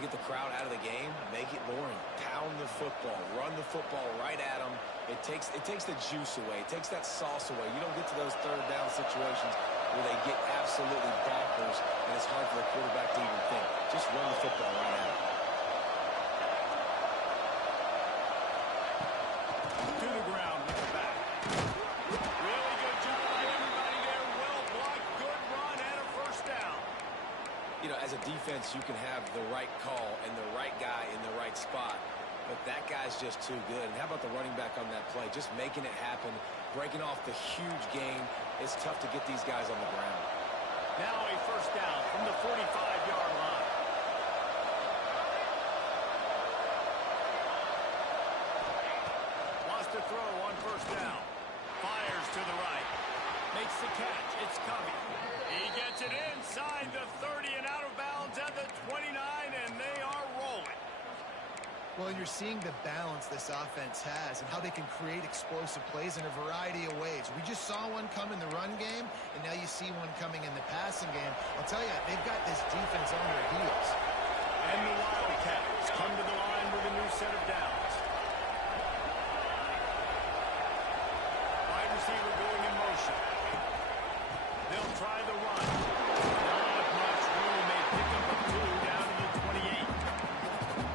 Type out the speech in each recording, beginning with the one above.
to get the crowd out of the game, make it boring. Pound the football, run the football right at them. It takes the juice away. It takes that sauce away. You don't get to those third down situations where they get absolutely bonkers, and it's hard for the quarterback to even think. Just run the football right at them. To the ground with the back. Really good job by everybody there. Well blocked, good run, and a first down. You know, as a defense, you can have the right call and the right guy in the right spot, but that guy's just too good. And how about the running back on that play? Just making it happen, breaking off the huge gain. It's tough to get these guys on the ground. Now a first down from the 45-yard line. Wants to throw on first down. Fires to the right. Makes the catch. It's coming. He gets it inside the 30 and out of bounds at the 29, and they are rolling. Well, you're seeing the balance this offense has and how they can create explosive plays in a variety of ways. We just saw one come in the run game, and now you see one coming in the passing game. I'll tell you, they've got this defense on their heels. And the Wildcats come to the line with a new set of downs. Wide receiver going in motion. They'll try the run. Not much room. They pick up a 2 down to the 28.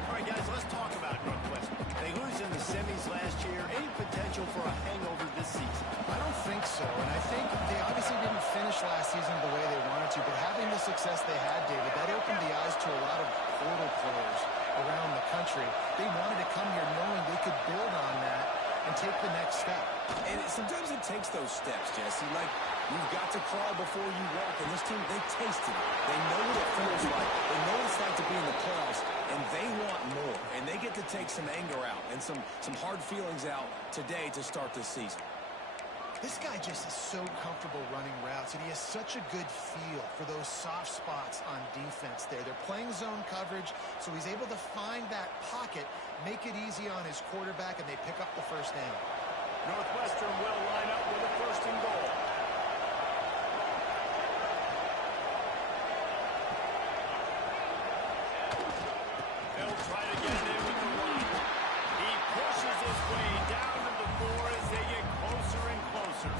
All right, guys, let's talk about Northwestern. They lose in the semis last year. Any potential for a hangover this season? I don't think so, and I think they obviously didn't finish last season the way they wanted to, but having the success they had, David, that opened the eyes to a lot of portal players around the country. They wanted to come here knowing they could build on that and take the next step. And sometimes it takes those steps, Jesse. Like, you've got to crawl before you walk. And this team, they tasted it. They know what it feels like. They know what it's like to be in the playoffs, and they want more. And they get to take some anger out and some hard feelings out today to start this season. This guy just is so comfortable running routes, and he has such a good feel for those soft spots on defense there. They're playing zone coverage, so he's able to find that pocket, make it easy on his quarterback, and they pick up the first down. Northwestern will line up with a first and goal. They'll try to get it in with the run. He pushes his way down to the 4 as they get closer and closer.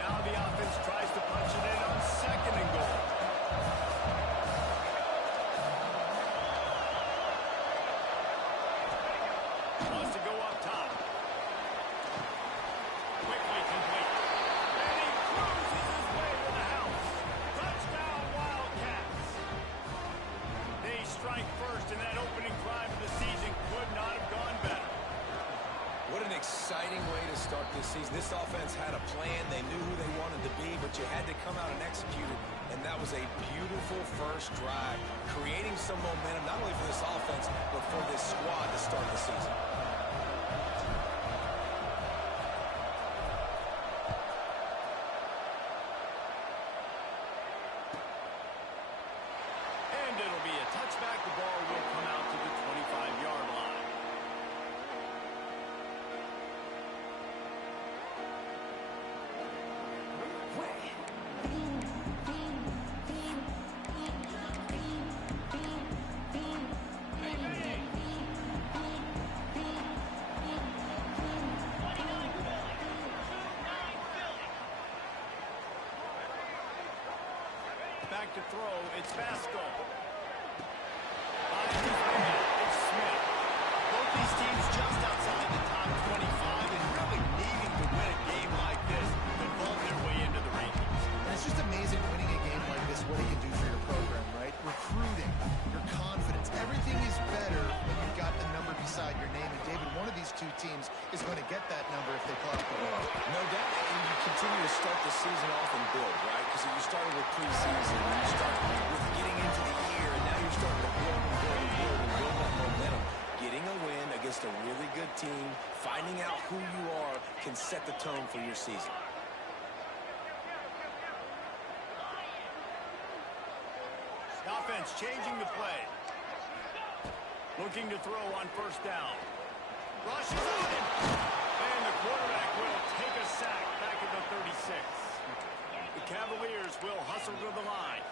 Now the offense tries to punch it in on second and goal. Wants to go up top. Quickly complete. And he cruises his way to the house. Touchdown, Wildcats. They strike first, and that opening drive of the season could not have gone better. What an exciting way to start this season. This offense had a plan. They knew who they wanted to be, but you had to come out and execute it. And that was a beautiful first drive, creating some momentum, not only for this offense, but for this squad to start the season. And it'll be a touchback. The ball will come out to the 25-yard line. Back to throw. It's Vasco. It's Smith. Both these teams just outside the top 25 and really needing to win a game like this to vault their way into the rankings. And it's just amazing winning a game like this, what it can do for your program, right? Recruiting, your confidence, everything is better when you've got the number beside your name. And David, one of these two teams is going to get that number if they play off the ball. No doubt. And you continue to start the season off and build, right? Because you started with preseason, and you start with getting into the year, and now you're starting to build and build and build and build that momentum. Getting a win against a really good team, finding out who you are, can set the tone for your season. Offense changing the play. Looking to throw on first down. Rushes on it. And the quarterback will take a sack back at the 36. whistle to the line.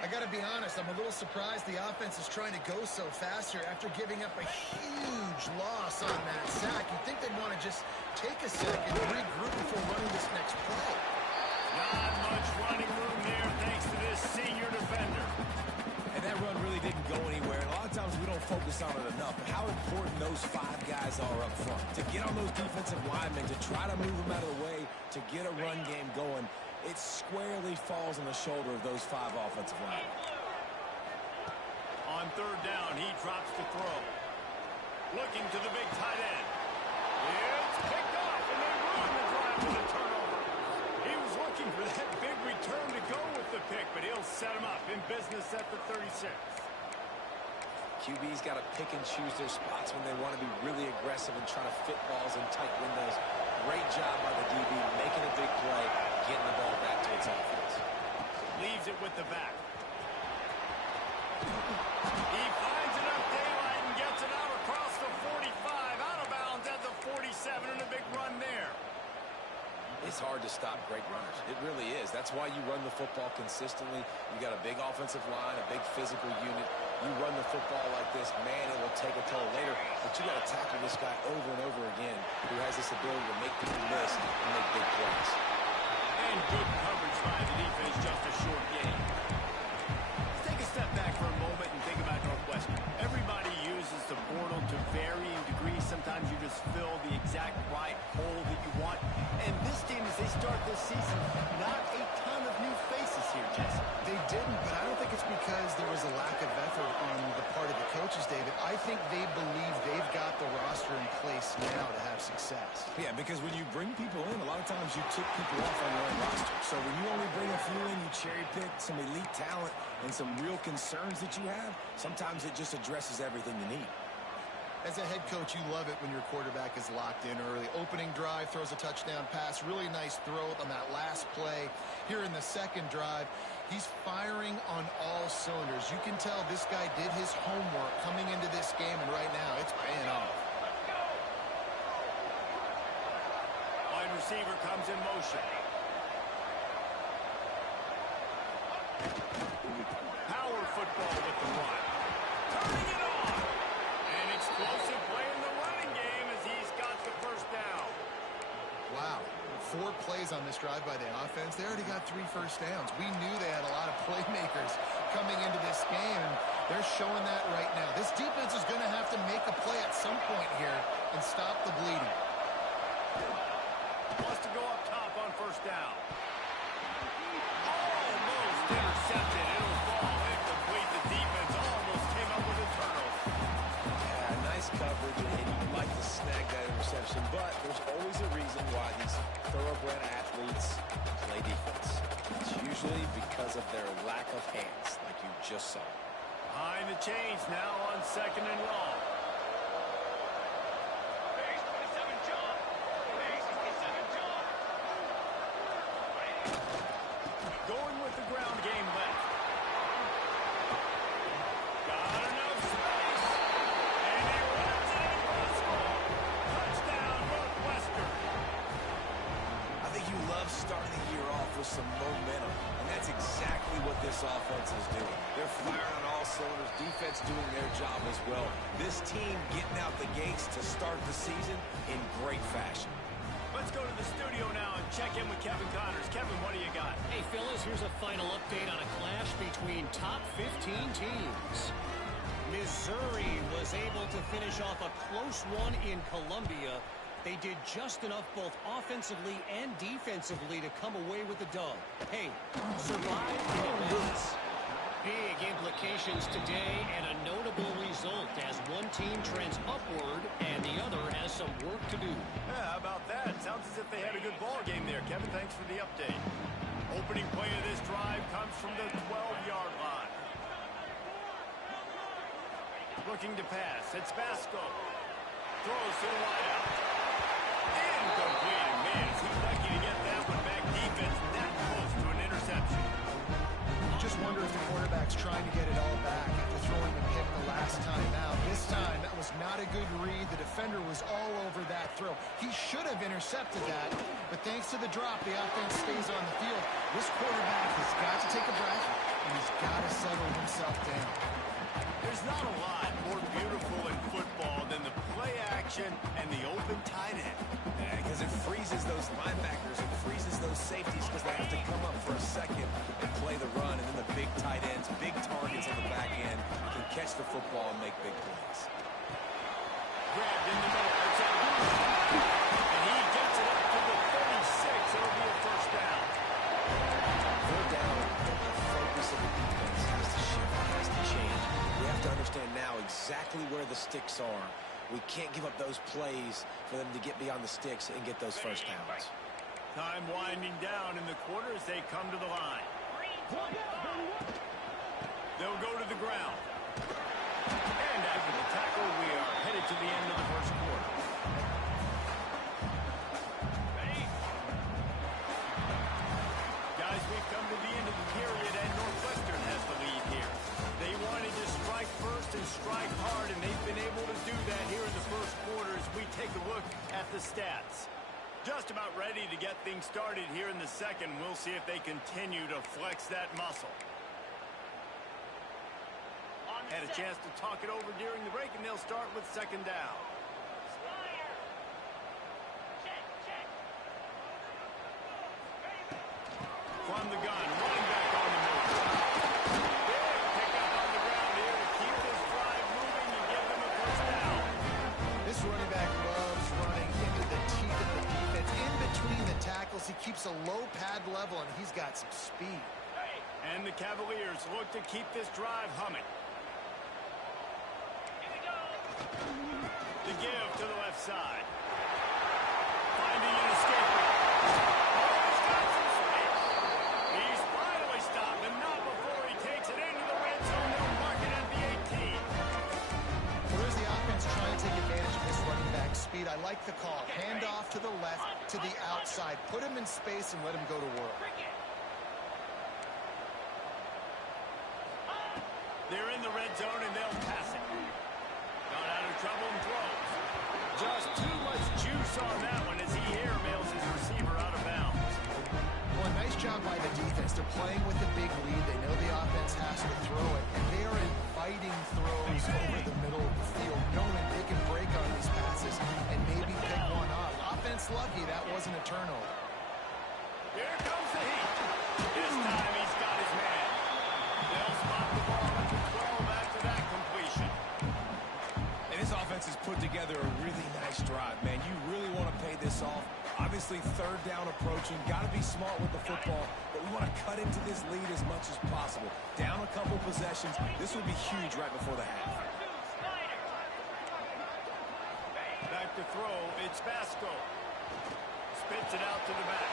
I got to be honest, I'm a little surprised the offense is trying to go so fast here after giving up a huge loss on that sack. You'd think they'd want to just take a second, regroup before running this next play. Not much running room there thanks to this senior defender. And that run really didn't go anywhere. And a lot of times we don't focus on it enough. But how important those 5 guys are up front. To get on those defensive linemen, to try to move them out of the way, to get a run game going, it squarely falls on the shoulder of those 5 offensive linemen. On third down, he drops to throw. Looking to the big tight end. It's picked off, and they ruin the drive with a turnover. He was looking for that big return to go with the pick, but he'll set him up in business at the 36. QB's got to pick and choose their spots when they want to be really aggressive and try to fit balls in tight windows. Great job by the DB making a big play, getting the ball back to its offense. Leaves it with the back. He finds enough daylight and gets it out across the 45, out of bounds at the 47, and a big run there. It's hard to stop great runners. It really is. That's why you run the football consistently. You got a big offensive line, a big physical unit. You run the football like this, man, it will take a toll later. But you got to tackle this guy over and over again who has this ability to make people miss and make big plays. And good coverage by the defense, just a short gain. Let's take a step back for a moment and think about Northwestern. Everybody uses the portal to varying degrees. Sometimes you just fill the exact right hole that you want. And this team, as they start this season, not a ton of new faces here, Jesse. They didn't, but I don't think it's because there was a lack of effort on the part of the coaches, David. I think they believe they've got the roster in place now to have success. Yeah, because when you bring people in, a lot of times you tick people off on your own roster. So when you only bring a few in, you cherry pick some elite talent and some real concerns that you have, sometimes it just addresses everything you need. As a head coach, you love it when your quarterback is locked in early. Opening drive, throws a touchdown pass. Really nice throw on that last play. Here in the second drive, he's firing on all cylinders. You can tell this guy did his homework coming into this game, and right now it's paying off. Wide receiver comes in motion. Power football with the run. Turning it on. An explosive play in the running game as he's got the first down. Wow. 4 plays on this drive by the offense. They already got 3 first downs. We knew they had a lot of playmakers coming into this game, and they're showing that right now. This defense is going to have to make a play at some point here and stop the bleeding. Wants to go up top on first down. Almost intercepted. It'll fall incomplete. The defense almost came up with a turnover. Yeah, nice coverage, and you'd like to snag that interception, but there's always a reason why these thoroughbred athletes play defense. It's usually because of their lack of hands, like you just saw. Behind the chains now on second and long. Going with the ground game left. Got enough space. And he runs it impossible. Touchdown, Northwestern. I think you love starting the year off with some momentum, and that's exactly what this offense is doing. They're firing on all cylinders, defense doing their job as well. This team getting out the gates to start the season in great fashion. Let's go to the studio now and check in with Kevin Connors. Kevin, what do you got? Hey, fellas, here's a final update on a clash between top 15 teams. Missouri was able to finish off a close one in Columbia. They did just enough both offensively and defensively to come away with the dub. Hey, survive and wins. Big implications today and a notable result as one team trends upward and the other has some work to do. Yeah, how about that? Sounds as if they had a good ball game there. Kevin, thanks for the update. Opening play of this drive comes from the 12-yard line. Looking to pass. It's Basco. Throws to the wideout. Incomplete. And man, is he lucky to get that one back. Defense that close to an interception. Just wonder if the quarterback's trying to get it all back after throwing the pick the last time out. This time, that was not a good read. The defender was all over that that throw. He should have intercepted that, but thanks to the drop, the offense stays on the field. This quarterback has got to take a breath, and he's got to settle himself down. There's not a lot more beautiful in football than the play action and the open tight end. Because it freezes those linebackers, it freezes those safeties because they have to come up for a second and play the run, and then the big tight ends, big targets on the back end can catch the football and make big plays. Grabbed in the middle. It's a and he gets it up to the 36. It'll be a first down. Third down, the focus of the defense has to shift, has to change. We have to understand now exactly where the sticks are. We can't give up those plays for them to get beyond the sticks and get those first downs. Time winding down in the quarter as they come to the line. They'll go to the ground. And after the tackle, we are headed to the end of the first quarter. Guys, we've come to the end of the period, and Northwestern has the lead here. They wanted to strike first and strike hard, and they've been able to do that here in the first quarter as we take a look at the stats. Just about ready to get things started here in the second. We'll see if they continue to flex that muscle. Had a chance to talk it over during the break, and they'll start with second down. From the gun, running back on the move. Big pickup on the ground here to keep this drive moving and give them a first down. This running back loves running into the teeth of the defense. In between the tackles, he keeps a low pad level, and he's got some speed. And the Cavaliers look to keep this drive humming. The give to the left side. Finding an escape route. He's got some space. He's finally stopped, and not before he takes it into the red zone. They'll mark it at the 18. Well, there's the offense trying to take advantage of this running back speed. I like the call. Hand off to the left, to the outside. Put him in space and let him go to work. They're in the red zone, and they'll pass it. Got out of trouble and throws. Just too much juice on that one as he airmails his receiver out of bounds. Well, a nice job by the defense. They're playing with a big lead. They know the offense has to throw it, and they are inviting throws over the middle of the field, knowing they can break on these passes and maybe pick one off. Offense lucky that wasn't a turnover. Here comes the heat. This time he's got his man. They'll spot the ball at the 12 after that completion. And this offense has put together a really nice drive, man. You really want to pay this off. Obviously, third down approaching. Got to be smart with the football, but we want to cut into this lead as much as possible. Down a couple possessions. This will be huge right before the half. Back to throw. It's Basco. Spits it out to the back.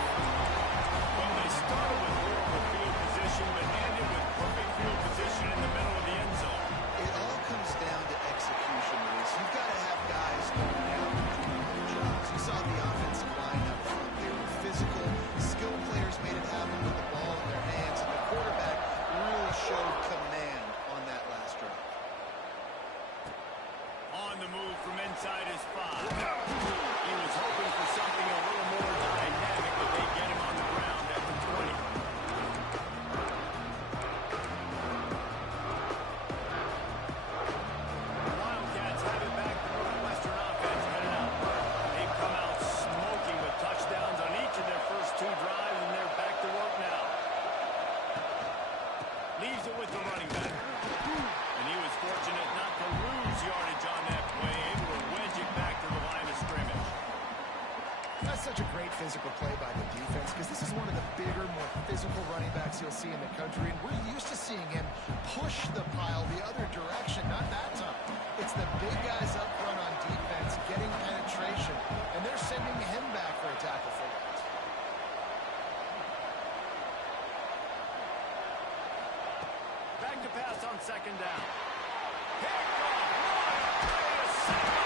Well, they started with horrible field position, but ended with perfect field position in the middle of the end zone. It all comes down to execution, Luis. You've got to have guys going out and doing their jobs. You saw the offensive line up front. They were physical. Skilled players made it happen with the ball in their hands, and the quarterback really showed command on that last drive. On the move from inside his 5. He was hoping for something a little more dynamic, but they get him on the ground at the 20. The Wildcats have it back. The Northwestern offense headed out. They've come out smoking with touchdowns on each of their first 2 drives, and they're back to work now. Leaves it with the running back. And he was fortunate not to lose yardage on that play, able to wedge it back to the line of scrimmage. That's such a great physical play by the defense because this is one of the bigger, more physical running backs you'll see in the country, and we're used to seeing him push the pile the other direction, not that time. It's the big guys up front on defense getting penetration, and they're sending him back for a tackle for loss. Back to pass on second down. Picked off. What a play to second.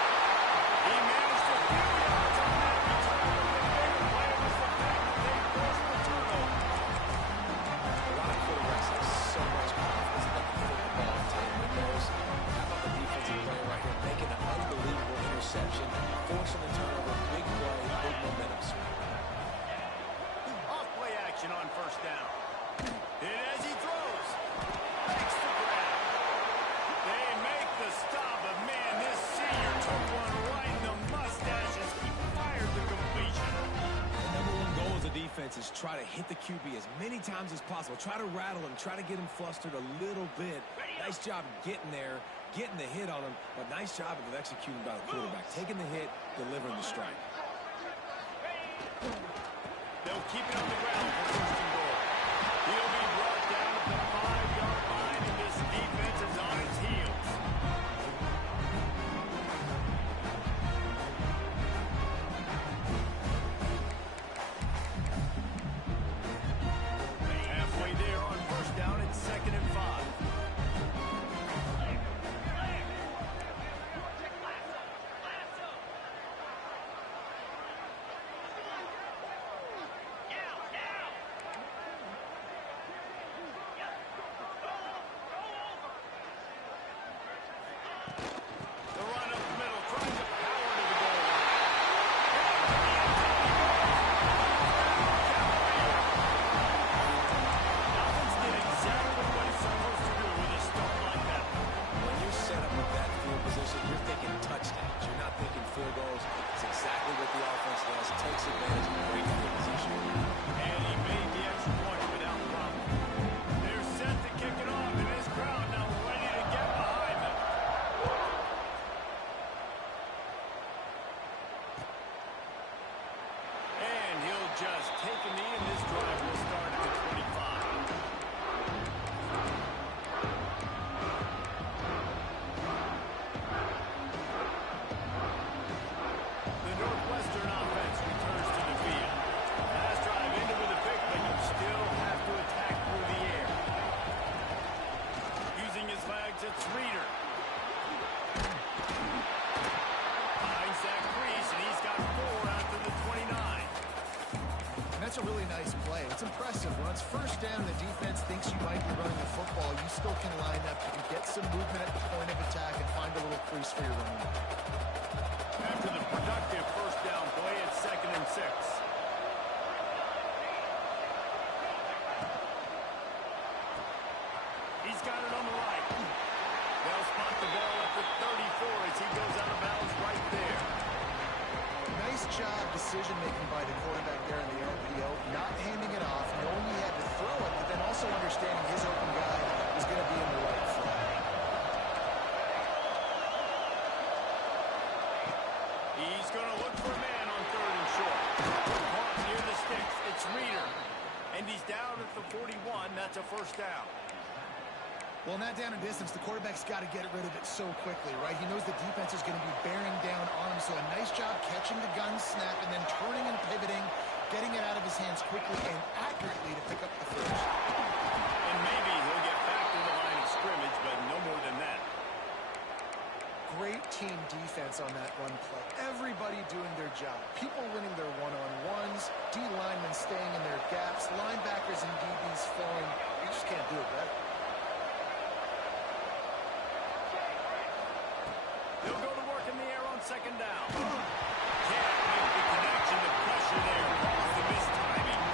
He managed a few yards on that return, but the bigger play was the fact that they forced the turnover. A lot of quarterbacks have so much confidence that they can forcing the turnover. Big play, big momentum swing. Off play action on first down. And as he throws, makes the grab. They make the stop, but man, this senior took one right in the mustaches. He fired the completion. The number one goal as a defense is try to hit the QB as many times as possible. Try to rattle him, try to get him flustered a little bit. Nice job getting there, getting the hit on him, but nice job of executing by the quarterback. Taking the hit, delivering the strike. They'll keep it on the ground for first and goal. He'll be brought down at the 5-yard line, and this defense is on its heels. Halfway there on first down, it's 2nd and 5. The run up the middle, trying to power to the goal line. Dolphins did exactly what he's supposed to do with a start like that. When you're set up with that field position, you're thinking touchdowns. You're not thinking field goals. It's exactly what the offense does. Takes advantage of a great field position. And he made the extra point without problem. They're set to kick it off, and this crowd now ready to get behind them. And he'll just take a knee, and this drive will start at the 25. The Northwestern offense returns to the field. Pass drive into with a pick, but you still have to attack through the air. Using his legs, it's Reeder. Finds that crease, and he's got 4 out to the 29. And that's a really nice play. It's impressive. When it's first down, the defense thinks you might be running the football. You still can line up. You can get some movement at the point of attack and find a little crease for your running back. After the productive first down play, it's 2nd and 6. He's got it on the right. They'll spot the ball at the 34 as he goes out of bounds right there. Nice job decision-making by the quarterback there in the RPO, not handing it off, knowing he had to throw it, but then also understanding his open guy was going to be in the right flat. He's going to look for a man on 3rd and short. Caught near the sticks. It's Reeder. And he's down at the 41. That's a first down. Well, in that down and distance, the quarterback's got to get rid of it so quickly, right? He knows the defense is going to be bearing down on him, so a nice job catching the gun snap and then turning and pivoting, getting it out of his hands quickly and accurately to pick up the first. And maybe he'll get back to the line of scrimmage, but no more than that. Great team defense on that run play. Everybody doing their job. People winning their one-on-ones, D linemen staying in their gaps, linebackers and DBs flowing. You just can't do it better. They'll go to work in the air on 2nd down. Can't make the connection. The pressure there caused the missed timing.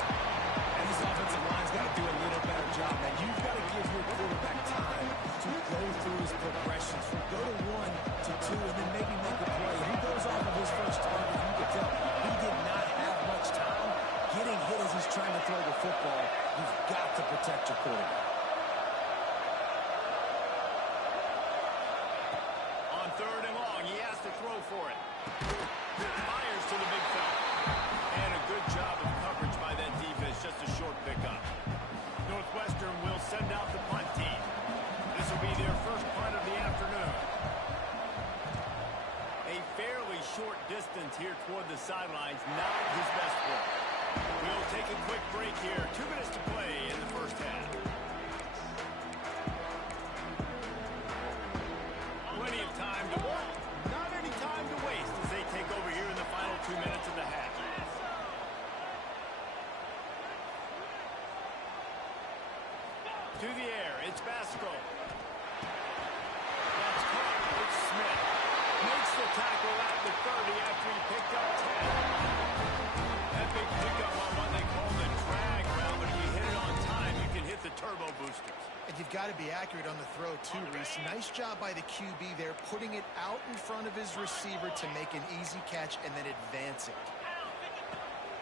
And this offensive line's got to do a little better job, man. You've got to give your quarterback time to go through his progressions. From go to 1 to 2, and then maybe make a play. He goes off of his first target. You can tell he did not have much time getting hit as he's trying to throw the football. You've got to protect your quarterback. On 3rd and long, he has to throw for it. Fires to the big fella. And a good job of coverage by that defense. Just a short pickup. Northwestern will send out the punt team. This will be their first punt of the afternoon. A fairly short distance here toward the sidelines. Not his best work. We'll take a quick break here. 2 minutes to play in the first half. Plenty of time to work. Not any time to waste as they take over here in the final 2 minutes of the half. To the air, it's Basco. That's caught. It's Smith. Makes the tackle at the 30 after he picked up 10. That big pickup on what they call the drag route, but if you hit it on time, you can hit the turbo boosters. And you've got to be accurate on the throw, too, Reese. Nice job by the QB there, putting it out in front of his receiver to make an easy catch and then advance it.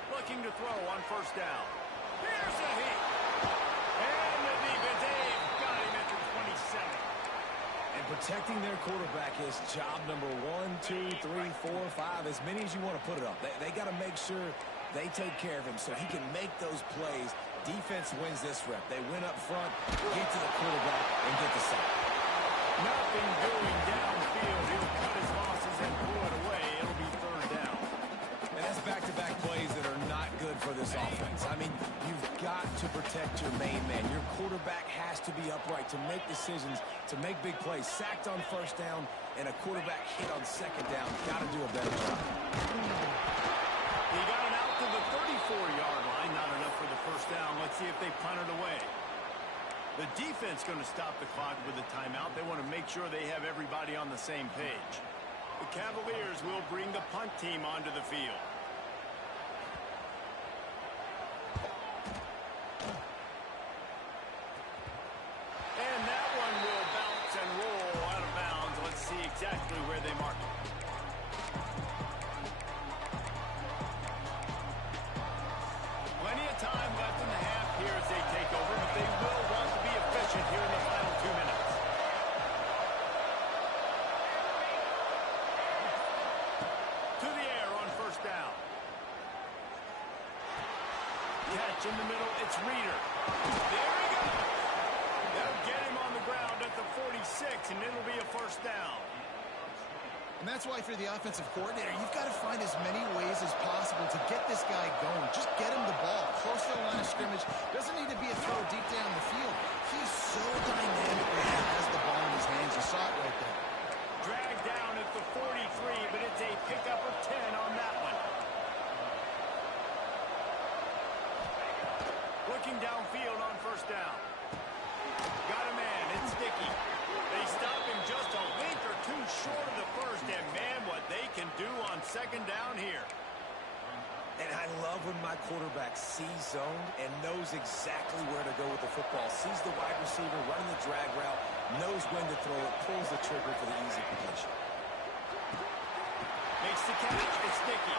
Looking to throw on first down. Here's the heat. And the defense, they've got him at the 27. And protecting their quarterback is job number 1, 2, 3, 4, 5, as many as you want to put it up. They got to make sure they take care of him so he can make those plays. Defense wins this rep. They win up front, get to the quarterback, and get the sack. Nothing doing downfield. He'll cut his losses and pull it away. It'll be third down. And that's back-to-back plays that are not good for this offense. I mean, you've got to protect your main man. Your quarterback has to be upright to make decisions, to make big plays. Sacked on first down and a quarterback hit on second down. Got to do a better job. He got it out to the 34-yard line. Not enough for the first down. Let's see if they punt it away. The defense going to stop the clock with a timeout. They want to make sure they have everybody on the same page. The Cavaliers will bring the punt team onto the field. And that one will bounce and roll out of bounds. Let's see exactly where they mark it. Plenty of time left in the half here as they take over, but they will want to be efficient here in the final 2 minutes. To the air on first down. Catch in the middle, it's Reeder. There he goes. They'll get him on the ground at the 46, and it'll be a first down. And that's why for the offensive coordinator, you've got to find as many ways as possible to get this guy going. Just get him the ball. Close to the line of scrimmage. Doesn't need to be a throw deep down the field. He's so dynamic when he has the ball in his hands. You saw it right there. Dragged down at the 43, but it's a pickup of 10 on that one. Looking downfield on first down. Got a man, it's Dickey. They stop him just a link or two short of the first, and man, what they can do on second down here. And I love when my quarterback sees zone and knows exactly where to go with the football. Sees the wide receiver running the drag route, knows when to throw it, pulls the trigger for the easy completion. Makes the catch, it's Dickey.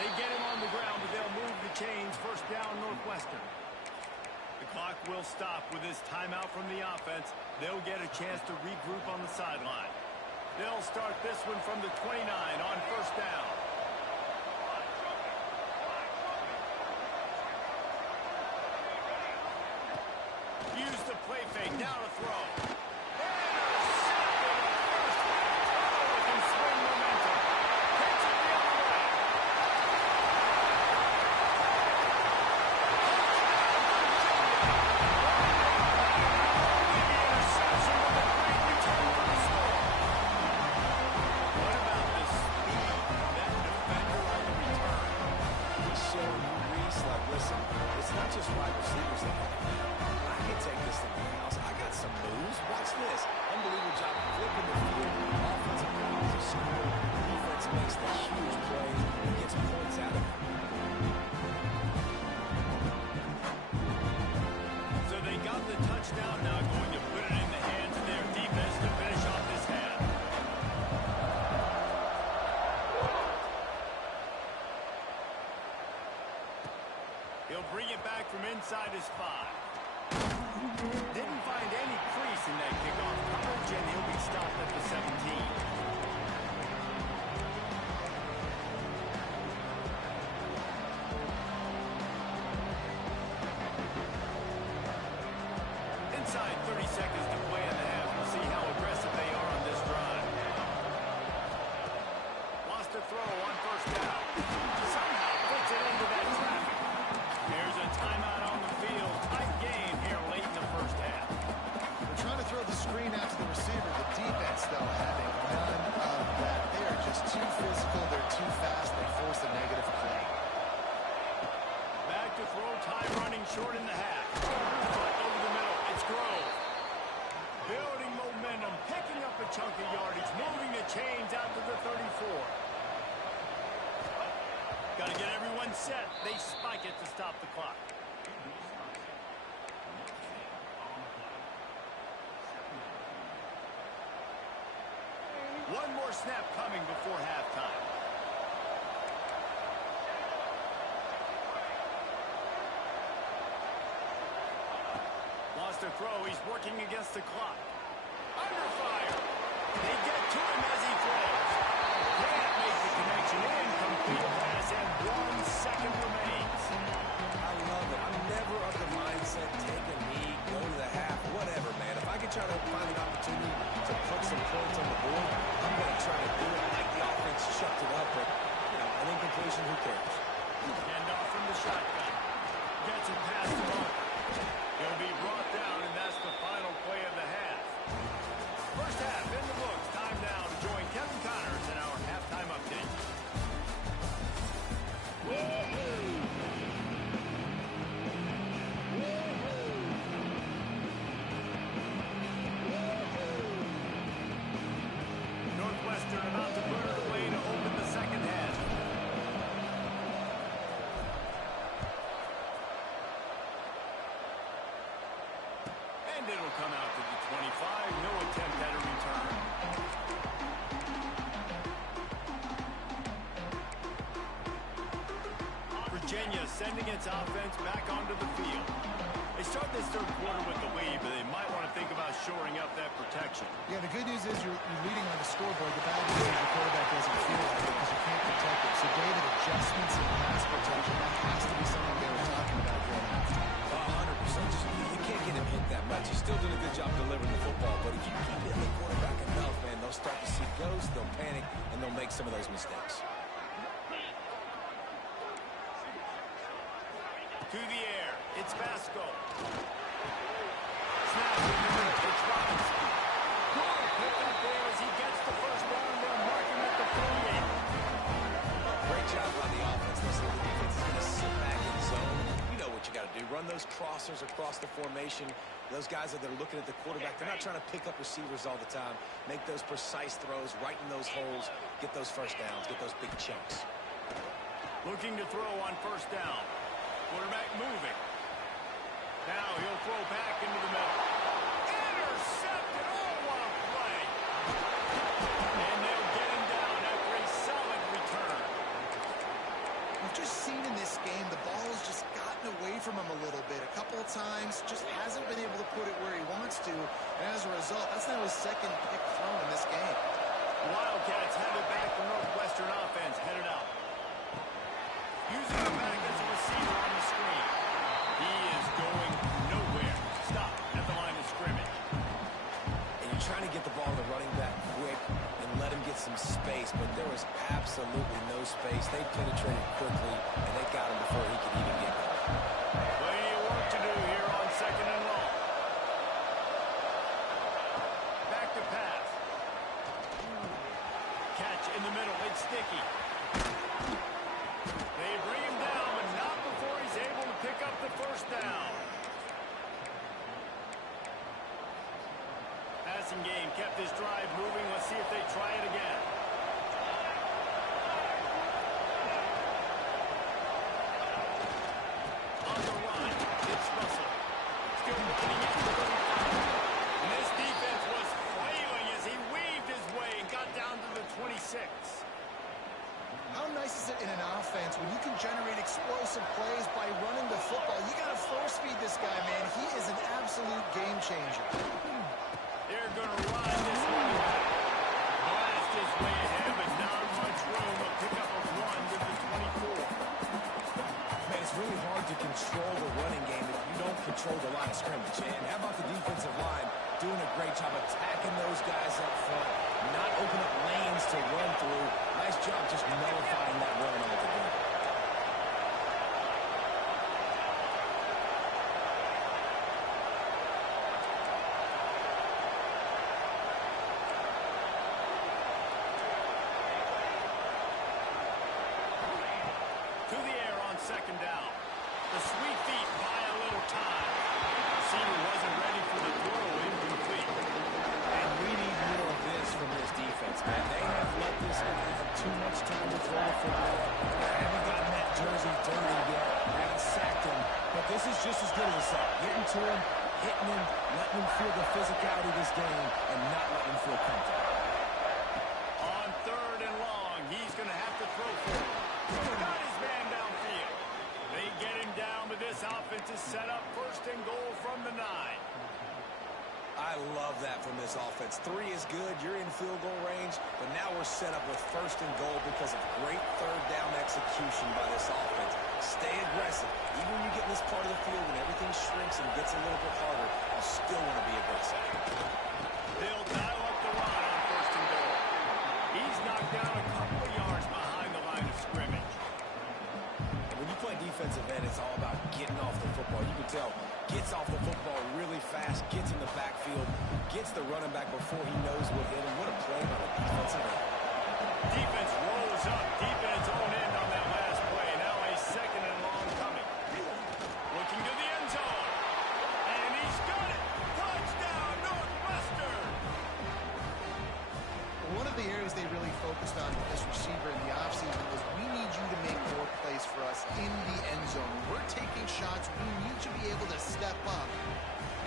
They get him on the ground, but they'll move the chains. First down, Northwestern. The clock will stop with this timeout from the offense. They'll get a chance to regroup on the sideline. They'll start this one from the 29 on first down. Use the play fake, now to throw. Intercepted at first. Oh, it can swing momentum. Takes it the other way. The interception with a great return for the score. What about the speed of that defender on the return? He's showing you, Reese, like, listen, it's not just wide receivers that have it. I can take this to the house. I got some moves. Watch this. Unbelievable job flipping the field. Offensive guys are scoring. Defense makes the huge play and gets points out of it. So they got the touchdown, now going to put it in the hands of their defense to finish off this half. He'll bring it back from inside his 5. Didn't find any crease in that kickoff coverage, and he'll be stopped at the 17. Inside 30 seconds to play in the half. We'll see how aggressive they are on this drive. Wants to throw on first down. Somehow puts it into that traffic. Here's a timeout on the field. Tight game here late in the first half. They're trying to throw the screen out to the receiver. The defense, though, having none of that. They are just too physical. They're too fast. They force a negative play. Back to throw, time running short in the half. Foot over the middle, it's Grove. Building momentum, picking up a chunk of yardage, moving the chains out to the 35. Got to get everyone set. They spike it to stop the clock. One more snap coming before halftime. Lost a throw. He's working against the clock. Under fire. They get to him as he throws. Can't make the connection. Incomplete pass, and 1 second remains. I love it. I'm never of the mindset, take a knee, go to the half, whatever, man. If I can try to find an opportunity to put some points on the board, I'm going to try to do it like the offense chucked it up. But, an incompletion, who cares? Hand off from the shotgun. Gets it past the mark. He'll be brought down, and that's the final play of the half. First half in the books. Time now to join Kevin Connors in our halftime update. Northwestern about to put it away to open the second half. And it'll come out to the 25. No attempt at a return. Virginia sending its offense back onto the field. They start this third quarter with the lead, but they might want to think about shoring up that protection. Yeah, the good news is you're leading on the scoreboard. The bad news is your quarterback doesn't feel like it because you can't protect him. So, David, adjustments in pass protection, that has to be something they were talking about here in halftime. 100%. You can't get him hit that much. He's still doing a good job delivering the football, but if you keep hitting the quarterback enough, man, they'll start to see ghosts, they'll panic, and they'll make some of those mistakes. To the air. It's Vasco. Snap in the middle. It's Robinson. Good pick up there as he gets the first down. They'll mark him at the 38. Great job by the offense. Listen, the defense is going to sit back in zone. You know what you got to do. Run those crossers across the formation. Those guys that are looking at the quarterback, they're not trying to pick up receivers all the time. Make those precise throws, right in those holes, get those first downs, get those big chunks. Looking to throw on first down. Quarterback moving. Now he'll throw back into the middle. Intercepted. Oh, what a play. And they'll get him down after a solid return. We've just seen in this game the ball has just gotten away from him a little bit. A couple of times, just hasn't been able to put it where he wants to. And as a result, that's now his second pick thrown in this game. Wildcats have it back. The Northwestern offense headed out. Using him back as a receiver on the screen. He is going nowhere. Stop at the line of scrimmage. And you're trying to get the ball to the running back quick and let him get some space, but there was absolutely no space. They penetrated quickly, and they got him before he could even get there. Plenty of work to do here on second and long. Back to pass. Catch in the middle. It's Sticky. They bring him down, but not before he's able to pick up the first down. Passing game kept his drive moving. Let's see if they try it again. On the run, it's Russell. Still running it. And this defense was flailing as he weaved his way and got down to the 26. How nice is it in an offense when you can generate explosive plays by running the football? You got to force feed this guy, man. He is an absolute game changer. They're going to ride this one back. Blast his way ahead, but not much room. A pickup of 1 to the 24. Man, it's really hard to control the running game if you don't control the line of scrimmage. And how about the defensive line doing a great job attacking those guys up front, not opening up lanes to run through. Nice job just nullifying that run altogether. To the air on second down. The sweet feet buy a little time. Receiver wasn't ready for the throw, incomplete. And we need more of this from this defense, man. They have let this guy have too much time to throw the football. They haven't gotten that jersey dirty yet. They haven't sacked him. But this is just as good as a sack. Getting to him, hitting him, letting him feel the physicality of this game, and not letting him feel comfortable. On 3rd and long, he's going to have to throw for it. Got his man downfield. They get him down, but this offense is set up 1st and goal from the 9. I love that from this offense. 3 is good. You're in field goal range, but now we're set up with 1st and goal because of great 3rd down execution by this offense. Stay aggressive. Even when you get in this part of the field and everything shrinks and gets a little bit harder, you still want to be aggressive. They'll dial up the run on 1st and goal. He's knocked down a couple of yards behind the line of scrimmage. When you play defensive end, it's all about getting off the football. You can tell, gets off the football really fast, gets in the backfield, gets the running back before he knows what hit him. What a play by the defensive end. Defense rolls up deep in its own end on that last play. Now a 2nd and long coming. Looking to the end zone. And he's got it. Touchdown, Northwestern. One of the areas they really focused on with this receiver in the offseason was we need you to make more plays for us in the end zone. When we're taking shots, we need you to be able to step up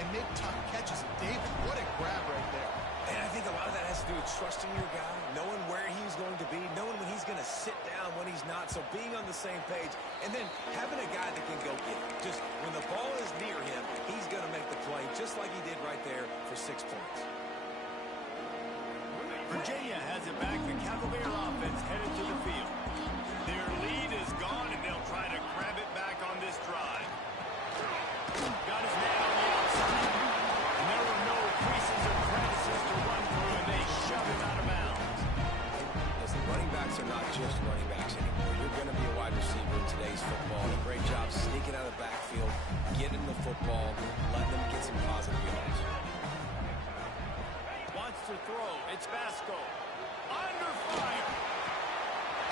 and make tough catches. And David, what a grab right there. And I think a lot of that has to do with trusting your guy, knowing where he's going to be, knowing when he's going to sit down, when he's not. So being on the same page, and then having a guy that can go get it. Just when the ball is near him, he's going to make the play, just like he did right there for 6 points. Virginia has it back. The Cavalier offense headed to the field. Their lead is gone, and they'll try to grab it back on this drive. Got his man on the outside. And there were no creases or crevices to run through, and they shove him out of bounds. Listen, running backs are not just running backs anymore. You're going to be a wide receiver in today's football. And a great job sneaking out of the backfield, getting the football, letting them get some positive yards. Wants to throw. It's Vasco. Under fire.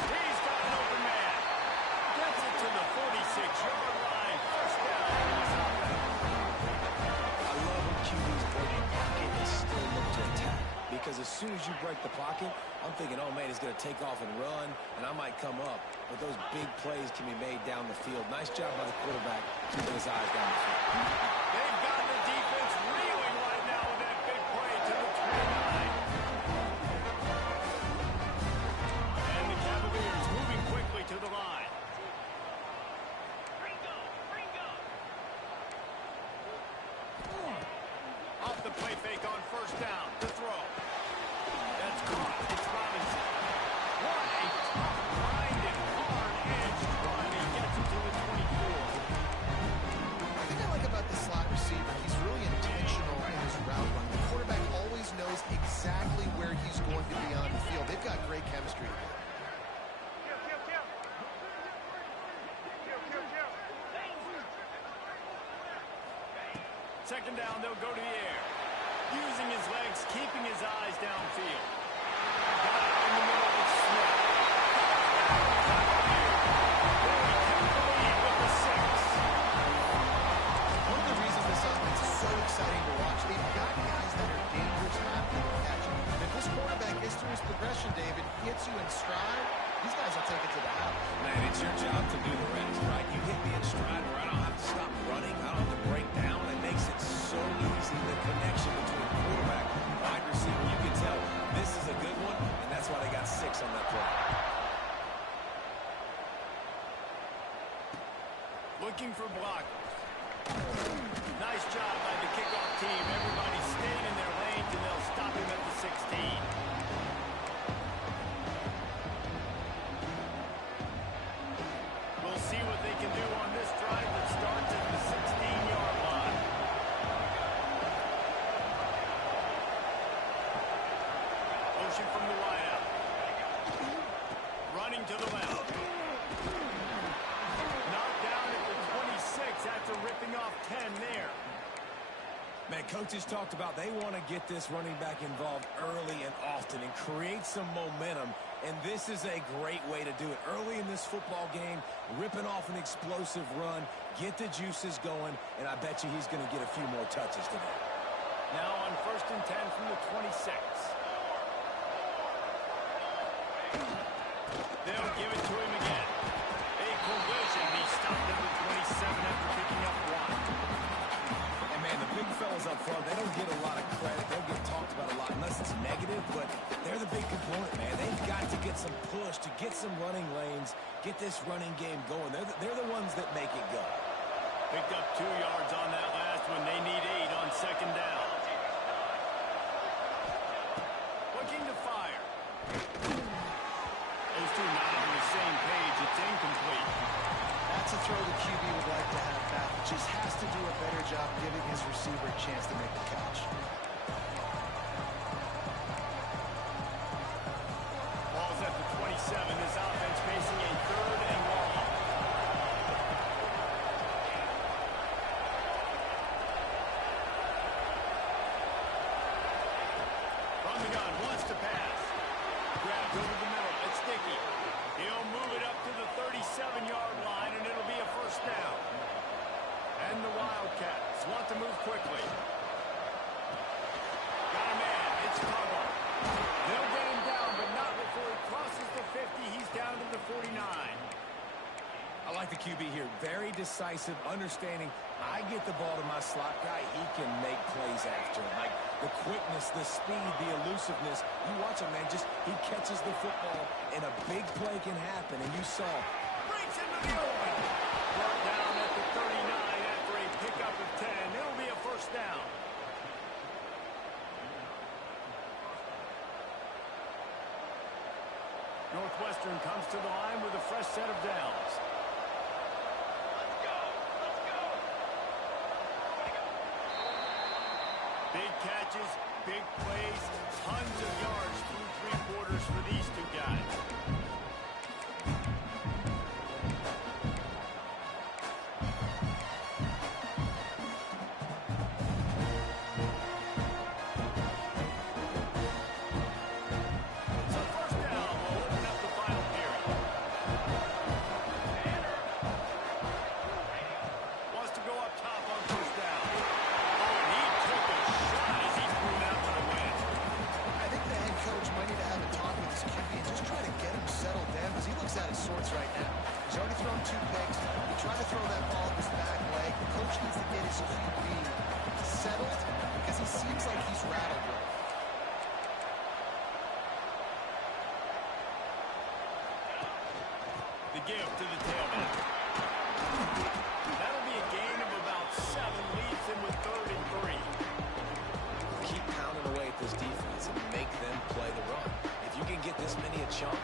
He's got an open man. Gets it to the 46-yard line. 1st down. I love when QBs break the pocket and still look to attack. Because as soon as you break the pocket, I'm thinking, oh, man, he's going to take off and run, and I might come up. But those big plays can be made down the field. Nice job by the quarterback keeping his eyes down the field. They've got the defense reeling right now with that big play to the 29. And the Cavaliers moving quickly to the line. Off the play fake on 1st down. The throw. That's caught. It's Robinson. What a tough, grinding, hard-edged run. He gets it to the 24. The thing I like about the slot receiver, he's really intentional in his route run. The quarterback always knows exactly where he's going to be on the field. They've got great chemistry together. 2nd down, they'll go to the air. Using his legs, keeping his eyes downfield. Got it in the middle of Smith. They take the lead with the 6. One of the reasons this offense is so exciting to watch, they've got guys that are dangerous after the catch. If this quarterback gets through his progression, David, hits you in stride, these guys will take it to the house. Man, it's your job to do the rest, right? You hit me in stride where I don't have to stop running. I don't have to break down. It makes it so easy, the connection between quarterback and wide receiver. You can tell this is a good one, and that's why they got 6 on that play. Looking for blockers. Nice job by the kickoff team. Everybody staying in their lanes, and they'll stop him at the 16. We'll see what they can do on this drive that starts at the 16-yard line. Motion from the wideout. Running to the left. Knocked down at the 26 after ripping off 10 there. Man, coaches talked about they want to get this running back involved early and often and create some momentum, and this is a great way to do it. Early in this football game, ripping off an explosive run, get the juices going, and I bet you he's going to get a few more touches today. Now on 1st and 10 from the 26. They'll give it to him again. A collision. He stopped at the 27 after picking up one. And, man, the big fellas up front, they don't get a lot of credit. They'll get talked about a lot unless it's negative, but they're the big component, man. They've got to get some push, to get some running lanes, get this running game going. They're the ones that make it go. Picked up 2 yards on that last one. They need 8 on second down. Looking to fire. Those two not on the same page. It's incomplete. That's a throw the QB would like to have back. Just has to do a better job giving his receiver a chance to make the catch. Ball's at the 27. This offense facing a 3rd and long. From the gun, wants to pass. Grabbed over the middle. It's Dickey. He'll move it up to the 37-yard line, and it'll be a first down. And the Wildcats want to move quickly. Got a man. It's Cabo. They'll get him down, but not before he crosses the 50. He's down to the 49. I like the QB here. Very decisive, understanding. I get the ball to my slot guy. He can make plays after it. Like the quickness, the speed, the elusiveness. You watch him, man. He catches the football, and a big play can happen. And you saw. Breaks into the open. Brought down at the 39 after a pickup of 10. It'll be a first down. Northwestern comes to the line with a fresh set of downs. Big catches, big plays, tons of yards through 3 quarters for these two guys. So first down, we'll open up the final period. Wants to go up top on first down. He took a shot as he threw that one away. I think the head coach might need to have a talk with his QB and just try to get him settled down because he looks out of sorts right now. He's already thrown 2 picks. He tried to throw that ball up his back leg. The coach needs to get his QB settled because he seems like he's rattled right now. The give to the tailback. That'll be a gain of about 7. Leads him with 3rd and 3. Keep pounding away at this defense and make them play the run. If you can get this many a chunk,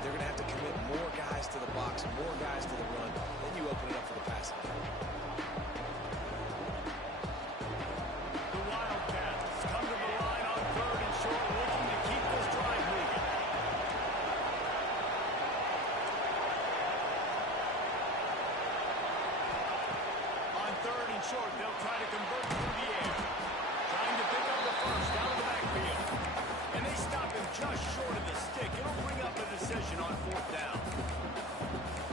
they're going to have to commit more guys to the box, more guys to the run. Then you open it up for the passing game. The Wildcats come to the line on 3rd and short, looking to keep this drive moving. On 3rd and short, they'll try to convert through the air. Trying to pick up the first out of the backfield. And they stop him just short of the stick. It'll bring up a decision on 4th down.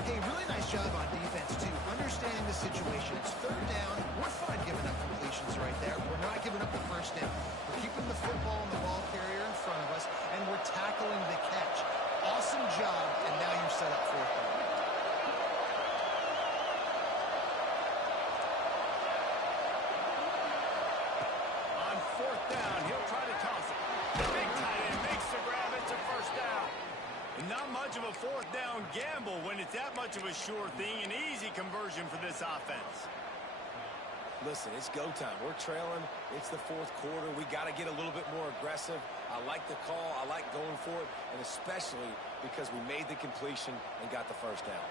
Hey, really nice job on defense, too. Understanding the situation. It's 3rd down. We're fine giving up completions right there. We're not giving up the first down. We're keeping the football and the ball carrier in front of us, and we're tackling the catch. Awesome job, and now you're set up 4th down. On 4th down, he'll try to toss it. The big tight end makes the grab. It's a first down. And not much of a 4th down gamble when it's that much of a sure thing. An easy conversion for this offense. Listen, it's go time. We're trailing. It's the 4th quarter. We got to get a little bit more aggressive. I like the call. I like going for it, and especially because we made the completion and got the first down.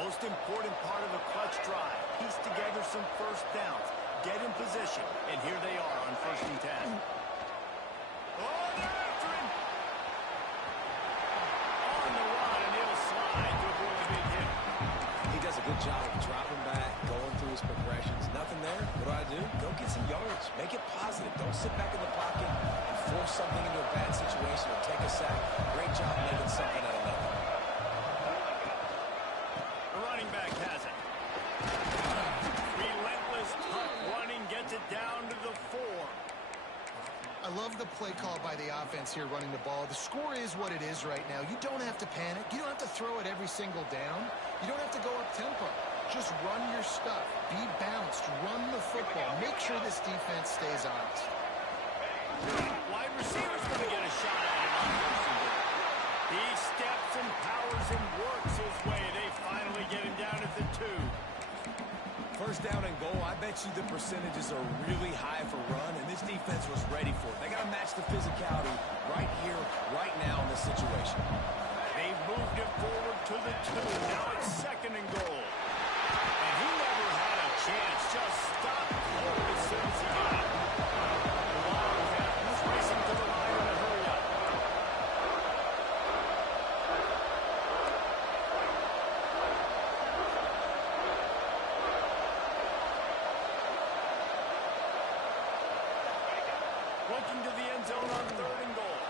Most important part of a clutch drive. Piece together some first downs. Get in position. And here they are on 1st and 10. Oh, they're after him. On the run, and he'll slide to avoid the big hit. He does a good job of dropping back, going through his progressions. Nothing there. What do? Go get some yards. Make it positive. Don't sit back in the pocket and force something into a bad situation or take a sack. Great job making something out of nothing. The running back has it. Relentless, tough running, gets it down to the 4. I love the play call by the offense. offense here running the ball. The score is what it is right now. You don't have to panic. You don't have to throw it every single down. You don't have to go up-tempo. Just run your stuff. Be balanced. Run the football. Make sure this defense stays honest. Wide receiver's going to get a shot at it on first and goal. He steps and powers and works his way. They finally get him down at the 2. First down and goal, I bet you the percentages are really high for run, and this defense was ready for it. They got to match the physicality right here, right now in this situation. They moved it forward to the 2. Now it's second and goal. And he never had a chance. Just stopped cold as soon as he got it. The Wildcat is racing to the line in a hurry-up. Looking to the end zone on third and goal.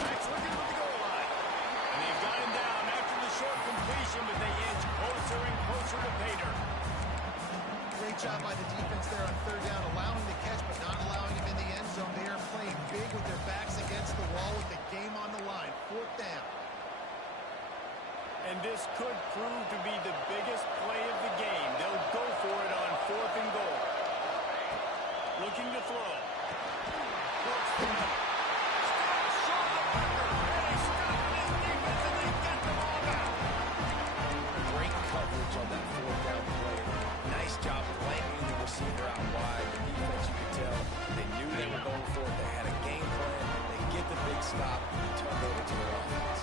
Max looking for the goal line. And they've got him down after the short completion, but they inch closer and closer to pay dirt. Great job by the defense there on third down, allowing the catch but not allowing him in the end zone. They are playing big with their backs against the wall with the game on the line. Fourth down. And this could prove to be the biggest play of the game. They'll go for it on fourth and goal. Looking to throw. Works the middle. Stops short of the marker. And he's stopping his defense, and they get the ball back. Great coverage on that fourth down play. Nice job blanking the receiver out wide. The defense, you could tell, they knew they were going for it. They had a game plan. They get the big stop and turn it over to their offense.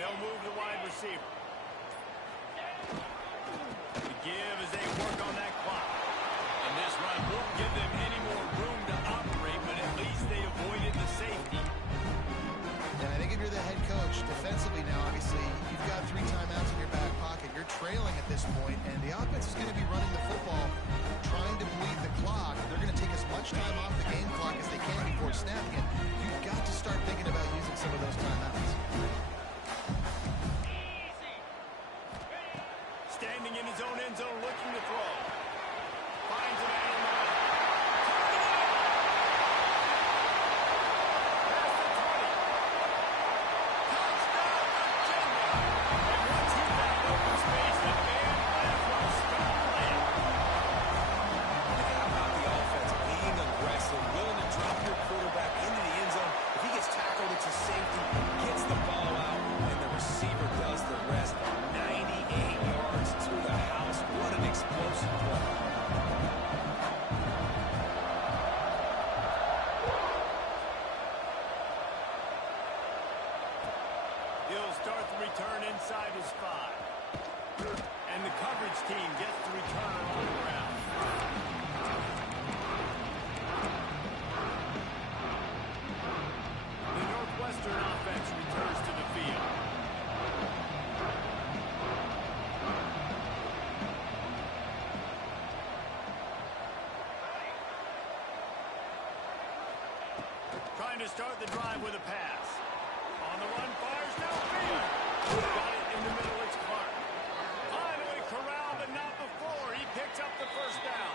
They'll move the wide receiver. The give as they work on that clock. And this run won't give them any more room to operate, but at least they avoided the safety. Yeah, I think if you're the head coach, defensively now, obviously, you've got 3 timeouts in your back pocket. You're trailing at this point, and the offense is going to be running the football, trying to bleed the clock. They're going to take as much time off the game clock as they can before snapping it. You've got to start thinking about using some of those timeouts. Standing in his own end zone, looking to throw. Finds a man on the left. Past the 20. Touchdown, Virginia! And once he found open space, the man might as well stop playing. How about the offense being aggressive, willing to drop your quarterback into the end zone? If he gets tackled, it's a safety, gets the ball out, and the receiver does the rest. 98 yards to the house. What an explosive play. He'll start the return inside his 5. And the coverage team gets the returner on the ground. The Northwestern offense returns to the field. Trying to start the drive with a pass. On the run, fires downfield. Got it in the middle, it's Clark. Finally corralled, but not before. He picks up the first down.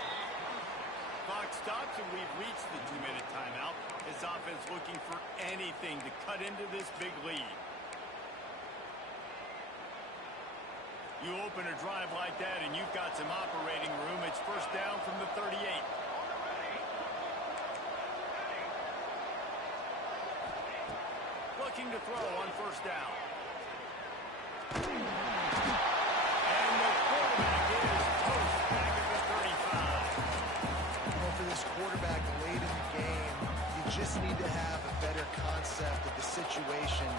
Clock stops, and we've reached the 2-minute timeout. This offense looking for anything to cut into this big lead. You open a drive like that, and you've got some operating room. It's first down from the 38. Looking to throw on first down. And the quarterback is toast back at the 35. Well, for this quarterback late in the game, you just need to have a better concept of the situation.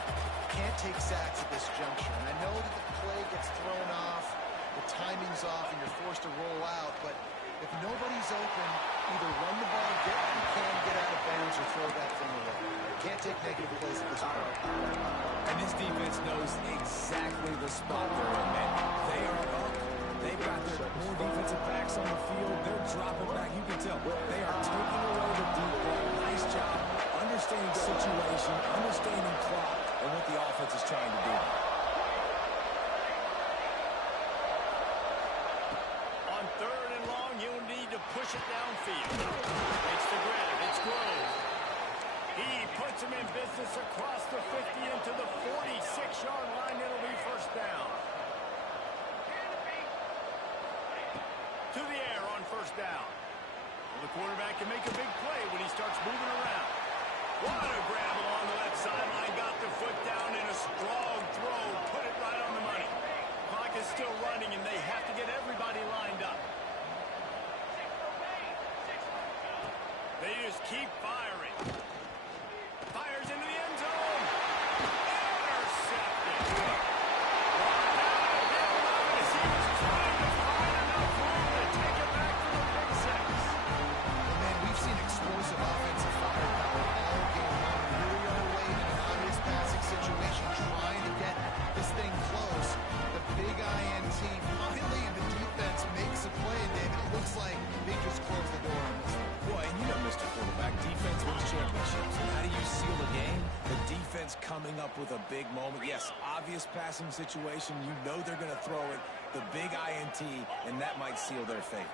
Can't take sacks at this juncture. And I know that the play gets thrown off, the timing's off, and you're forced to roll out, but if nobody's open, either run the ball, get what you can, get out of bounds, or throw that thing away. Can't take negative plays at this point. And this defense knows exactly the spot they're in, man. They are up. They've got their more defensive backs on the field. They're dropping back. You can tell they are taking away the deep ball. Nice job understanding situation, understanding clock, and what the offense is trying to do. push it downfield. It's the grab. It's Grove. He puts him in business across the 50 into the 46-yard line. It'll be first down. To the air on first down. Well, the quarterback can make a big play when he starts moving around. What a grab along the left sideline. Got the foot down in a strong throw. Put it right on the money. Clock is still running, and they have to get everybody lined up. They just keep firing. Fires into the end zone. Intercepted. Brought down at midline as he was trying to find enough room to take it back for the big six. Well, man, we've seen explosive offensive firepower all game long. Here we are late in an obvious passing situation, trying to get this thing close. The big INT, finally the defense makes a play, David. It looks like they just closed the door on this one. Boy, and you know, Mr. Quarterback, defense wins championships. And how do you seal a game? The defense coming up with a big moment. Yes, obvious passing situation. You know they're going to throw it. The big INT, and that might seal their fate.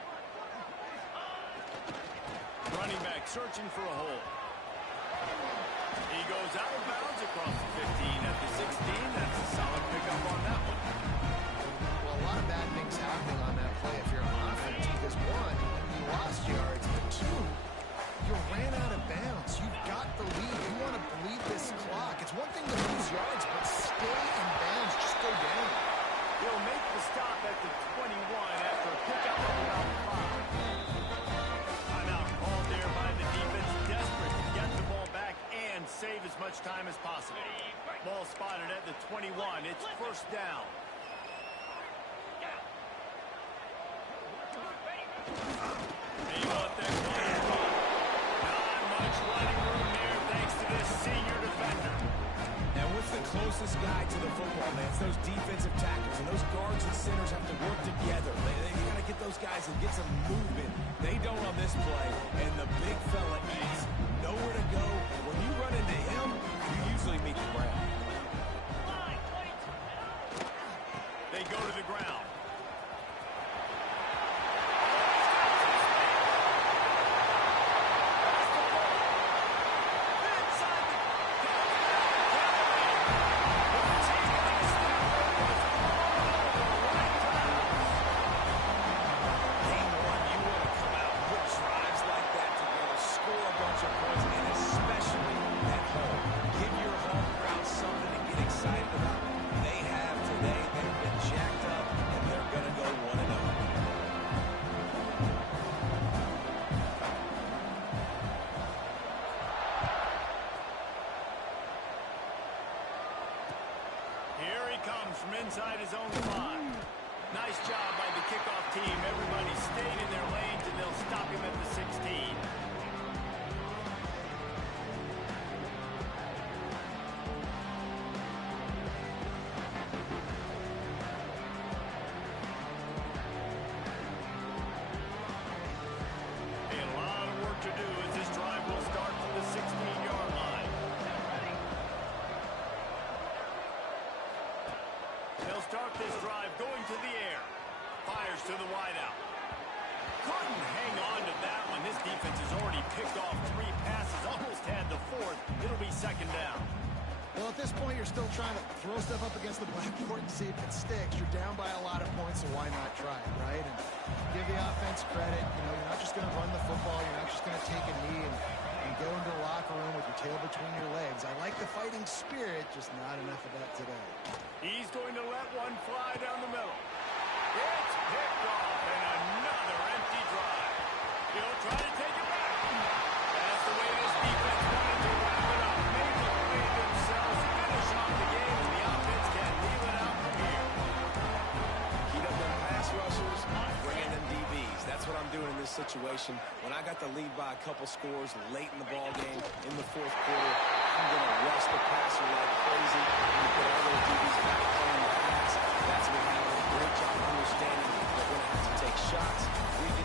Running back searching for a hole. He goes out of bounds across the 15 at the 16. That's a solid pickup on that one. Well, a lot of bad things happening on that play if you're on offense, because one, you lost yards, but two, you ran out of bounds. You've got the lead. You want to bleed this clock. It's one thing to lose yards, but stay in bounds. Just go down. He'll make the stop at the 21 after a pickup of about 5. Timeout called there by the defense, desperate to get the ball back and save as much time as possible. Ball spotted at the 21. It's first down. They want that quiet run. Not much running room there thanks to this senior defender. And with the closest guy to the football, man, it's those defensive tackles, and those guards and centers have to work together. They got to get those guys and get some movement. They don't on this play, and the big fella eats. Nowhere to go. When you run into him, you usually meet the ground. They go to the ground. From inside his own 5. Nice job by the kickoff team. Everybody stayed in their lanes, and they'll stop him at the 16. A lot of work to do as this drive will start from the 16-yard line. They'll start this drive going to the air. Fires to the wideout. Couldn't hang on to that one. This defense has already picked off 3 passes, almost had the 4th. It'll be second down. Well, at this point, you're still trying to throw stuff up against the blackboard and see if it sticks. You're down by a lot of points, so why not try it, right? And give the offense credit. You know, you're not just going to run the football. You're not just going to take a knee and go into the locker room with your tail between your legs. I like the fighting spirit, just not enough of that today. He's going to let one fly down the middle. It's picked off, and another empty drive. He'll try to take it back. That's the way this defense wanted to wrap it up. Made the play themselves, finish off the game, and the offense can leave it out from here. Keep up them pass rushers, bring in them DBs. That's what I'm doing in this situation. When I got the lead by a couple scores late in the ball game, in the 4th quarter, I'm going to rush the passer like crazy and put all those DBs back playing the pass. That's what happened. Great job understanding they're going to have to take shots. We get